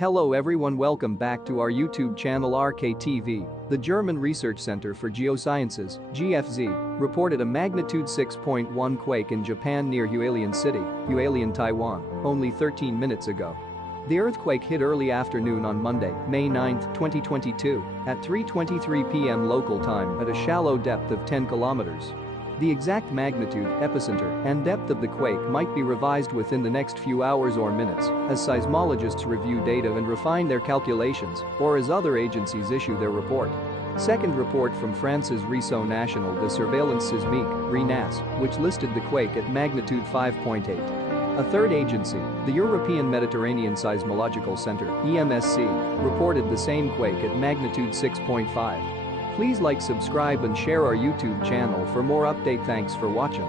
Hello everyone, welcome back to our YouTube channel RKTV. The German Research Center for Geosciences, GFZ, reported a magnitude 6.1 quake in Japan near Hualien City, Hualien, Taiwan, only 13 minutes ago. The earthquake hit early afternoon on Monday, May 9, 2022, at 3:23 p.m. local time at a shallow depth of 10 kilometers. The exact magnitude, epicenter, and depth of the quake might be revised within the next few hours or minutes as seismologists review data and refine their calculations, or as other agencies issue their report. Second report from France's Réseau National de Surveillance Sismique, RéNaSS, which listed the quake at magnitude 5.8. A third agency, the European Mediterranean Seismological Center, EMSC, reported the same quake at magnitude 6.5. Please like, subscribe and share our YouTube channel for more update. Thanks for watching.